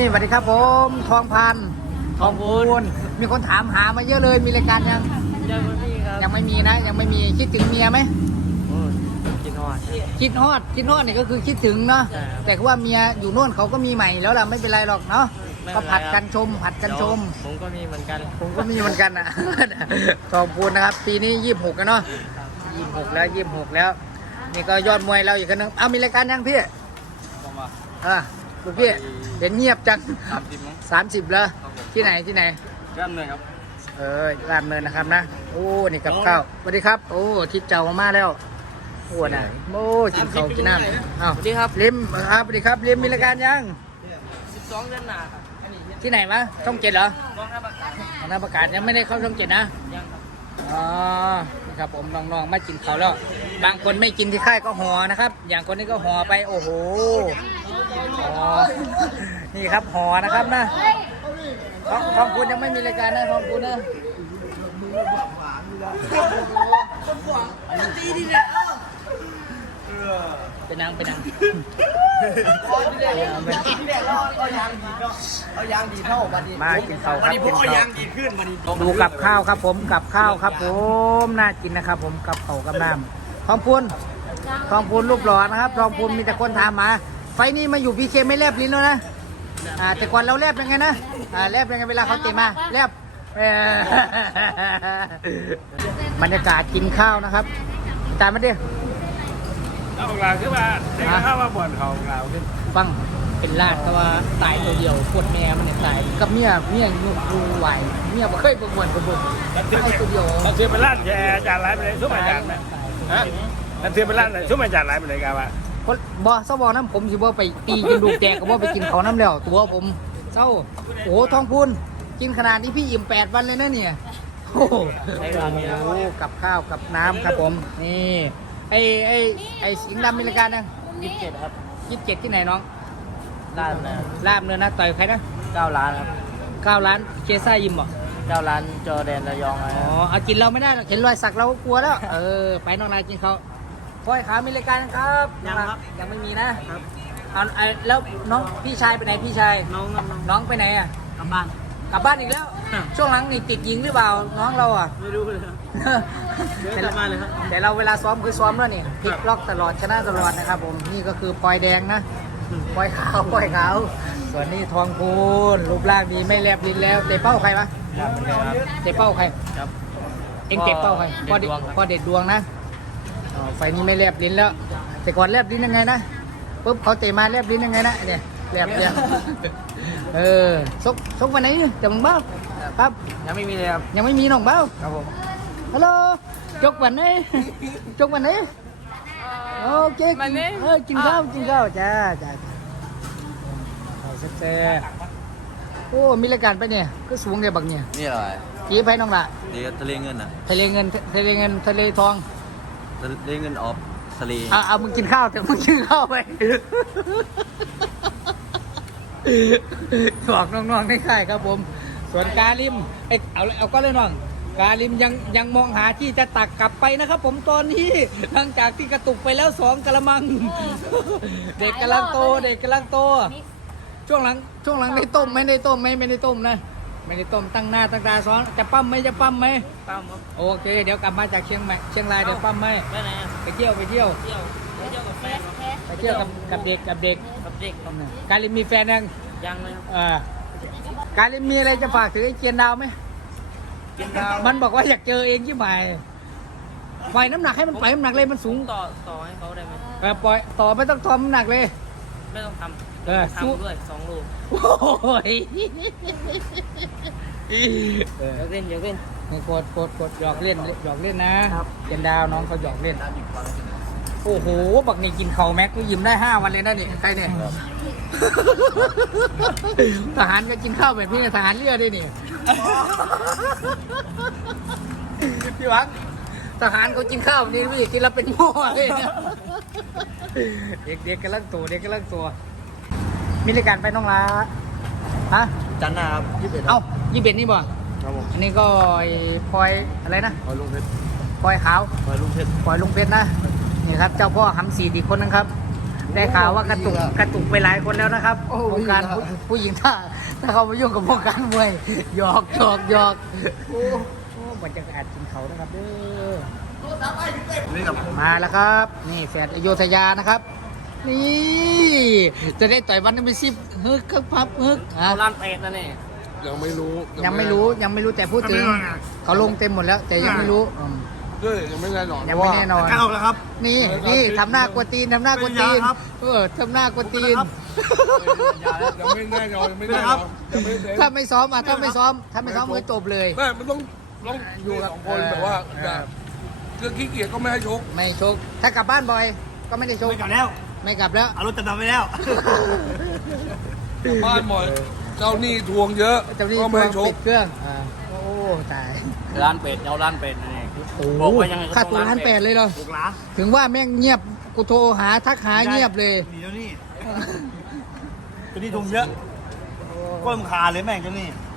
สวัสดีครับผมทองพันทองพูนมีคนถามหามาเยอะเลยมีรายการยังยังไม่มีครับยังไม่มีนะยังไม่มีคิดถึงเมียไหมโอ้ยกินหอดคิดฮอดนี่ก็คือคิดถึงเนาะใช่ครับแต่ว่าเมียอยู่โน่นเขาก็มีใหม่แล้วล่ะไม่เป็นไรหรอกเนาะไม่ก็เป็นไรผัดกันชมผัดกันชมผมก็มีเหมือนกันผมก็มีเหมือนกันอ่ะ ทองพูนนะครับปีนี้26กันเนาะ26แล้วนี่ก็ยอดมวยเราอีกคนนึงเอามีรายการยังพี่ผมอ่ะลูกพี่เห็นเงียบจัง 30 มั้ง 30แล้วที่ไหนกล้ามเนื้อครับรามเนินนะครับนะโอ้นี่กับข้าวสวัสดีครับโอ้ทิศเจ้ามาแล้วโอ้น่ะโอ้กินข้าวกินน้ำอ้าวสวัสดีครับลิมครับสวัสดีครับลิมมีรายการยัง 12 เดือนหน้าครับอันนี้ที่ไหนวะช่อง7เหรอกองทัพอากาศหน้าประกาศยังไม่ได้เข้าช่อง7นะยังครับอ๋อนี่ครับผมน้องๆมากินข้าวแล้วบางคนไม่กินที่ค่ายก็ห่อนะครับ อย่างคนนี้ก็ห่อไปโอ้โหอ๋อนี่ครับห่อนะครับนะทองคุณยังไม่มีรายการนะทองคุณนะไปนั่งเอายางดีเท่าบัดนี้มากินข้าวครับกินเอาข้ายาว งดีขึ้นบัดนี้ดูกับข้าวครับผมกับข้าวครับผมน่ากินนะครับผมกับข้าวกับน้ำทองพูนรูปหล่อนะครับทองพูนมีแต่คนถามมาไฟนี้มาอยู่พีเคไม่แลบลิ้นแล้วนะแต่ก่อนเราแลบยังไงนะแลบยังไงเวลาเขาเตะมาแลบบรรยากาศกินข้าวนะครับตามมาดิเอาของเราขึ้นมาได้ข้าวมาบ่นของเราขึ้นฟังเป็นลาดแต่ว่าตายตัวเดียวปวดแม่มันเนี่ยตายกับเมียอยู่ไหวเมียบ่เคยบ่บ่นบ่บ่นตายตัวเดียวเราเทียบเป็นร้านแกอาจารย์ไรไปเลยซุ้มอาจารย์ไหมฮะเราเทียบเป็นร้านซุ้มอาจารย์ไรไปเลยกันวะคนบ่เศร้าบ่น้ำผมสิบ่ไปตีจนลูกแตกก็บ่ไปกินเขาวน้ำแล้วตัวผมเศร้าโอ้ทองพูนกินขนาดนี้พี่อิ่ม8 วันเลยนะเนี่ยโอ้โหกับข้าวกับน้ำครับผมนี่ไอ้สิงห์ดำมีรายการนะ 27 ครับ 27ที่ไหนน้องร้านนะลาบเนินนะต่อยใครนะ 9 ล้านครับ 9 ล้านเคซ่ายิมบ่ 9 ล้านจอแดนระยองนะอ๋อเอากินเราไม่ได้หรอกเห็นรอยสักเราก็กลัวแล้วไปน้องนายกินเขาพ่อยขามีรายการนะครับยังไม่มีนะครับเอาแล้วน้องพี่ชายไปไหนพี่ชายน้องครับน้องน้องไปไหนอ่ะกลับบ้านกลับบ้านอีกแล้ว ช่วงหลังนี่ติดยิงหรือเปล่าน้องเราอ่ะไม่รู้เลยครับ เดี๋ยวกลับบ้านเลยครับแต่เราเวลาซ้อมคือซ้อมแล้วนี่พลิกล็อกตลอดชนะตลอดนะครับผมนี่ก็คือปอยแดงนะปอยขาวส่วนนี้ทองพูนรูปร่างดีไม่แลบลิ้นแล้วเตะเป้าใครวะครับครับเตะเป้าใครครับเอ็งเตะเป้าใครเด็ดดวงครับพ่อเด็ดดวงนะไฟนี้ไม่แลบลิ้นแล้ว แต่ก่อนแลบลิ้นยังไงนะปุ๊บเขาเตะมาแลบลิ้นยังไงนะเนี่ยแลบซกวันไหนจะมึงบ้าครับยังไม่มีเลยครับยังไม่มีน้องเบ้าครับผมฮัลโหลจกวันไหนจกวันไหนโอเคกินข้าวจ้าแซ่บโอ้มีรายการไปเนี่ยก็สูงเลยบักเนี่ยนี่อะไรกี่ไปน้องละดีทะเลเงินอ่ะทะเลเงินทะเลทองทะเลเงินออฟทะเลเอามึงกินข้าวแต่มึงกินข้าวไปบอกน้องๆในค่ายครับผม ส่วนกาลิมเอาก็เลยน้องกาลิมยังมองหาที่จะตักกลับไปนะครับผมตอนนี้หลังจากที่กระตุกไปแล้ว2 กะละมัง เด็กกำลังโตช่วงหลังได้ต้มไหมไม่ได้ต้มนะไม่ได้ต้มตั้งหน้าตั้งตาซ้อนจะปั้มไหมปั้มครับโอเคเดี๋ยวกลับมาจากเชียงรายเดี๋ยวปั้มไหมไปไหนอ่ะไปเที่ยวไปเที่ยวกับแฟนไปเที่ยวกับเด็กกับเด็กครับกาลิมมีแฟนยังยังเลยครับกาลิมมีอะไรจะฝากถึงไอ้เกียนดาวไหมกินดาวมันบอกว่าอยากเจอเองที่ใหม่ปล่อยน้ำหนักให้มันปล่อยน้ำหนักเลยมันสูงต่อให้เขาได้ไหมปล่อยต่อไม่ต้องทอมน้ำหนักเลยไม่ต้องทสู้ำด้วย2 ลูกโอ้ยอยากเล่นนี่กดหยอกเล่นนะเกียนดาวน้องเขาหยอกเล่นโอ้โหบักนี่กินเข่าแม็กก็ยิ้มได้5 วันเลยนะนี่ใครเนี่ยทหารก็กินข้าวแบบนี้ทหารเรือด้วยนี่พี่หวังทหารเขากินข้าวแบบนี้พี่กินแล้วเป็นหม้อเลยเนี่ยเด็กกำลังตัวมีรายการไปน้องลาฮะจันนาครับ21 เอ้า21นี่บ่ครับผมอันนี้ก็พลอยอะไรนะพลอยลุงเพชรพลอยขาวพลอยลุงเพชรปล่อยลุงเพชรนะนี่ครับเจ้าพ่อหำสีอีกคนนึงครับได้ข่าวว่ากระตุกไปหลายคนแล้วนะครับวงการผู้หญิงถ้าเขามายุ่งกับวงการมวยหยอกโอ้บรรยากาศกินเขานะครับเด้อมาแล้วครับ นี่แฝดอโยธยานะครับ นี่จะได้ต่อยวันนั้นเป็นซิบฮึกครับพับฮึกร้านเป็ดนั่นเองยังไม่รู้ยังไม่รู้แต่พูดถึงเขาลงเต็มหมดแล้ว แต่ยังไม่รู้ยังไม่แน่นอนยังไม่แน่นอนก้าวแล้วครับนี่ทำหน้ากวนตีนทำหน้ากวนตีนทำหน้ากวนตีนยังไม่แน่นอนยังไม่แน่นอนยังไม่เซ็นถ้าไม่ซ้อมถ้าไม่ซ้อมก็จบเลยแม่มันต้องอยู่สองคนแบบว่าแบบเรื่องขี้เกียจก็ไม่ให้ชกไม่ชก ถ้ากลับบ้านบ่อย ก็ไม่ได้ชกไม่กลับแล้วไม่กลับแล้วเอารถจำนำไปแล้วบ้านหมดเจ้าหนี้ทวงเยอะเจ้าหนี้ก็ไม่ให้ชปิกดเครื่องโอ้ตายร้านเป็ดเอาร้านเป็ดนั่นเองโอ้บอกว่ายังไงก็ค่าต้องตัวร้าน 1,800 เป็ดเลยเหรอถูกล้านถึงว่าแม่งเงียบ กูโทรหาทักหาเงียบเลยหนีเจ้านี่เจ้านี่ทวงเยอะ ก็รำคาญเลยแม่งเจ้านี่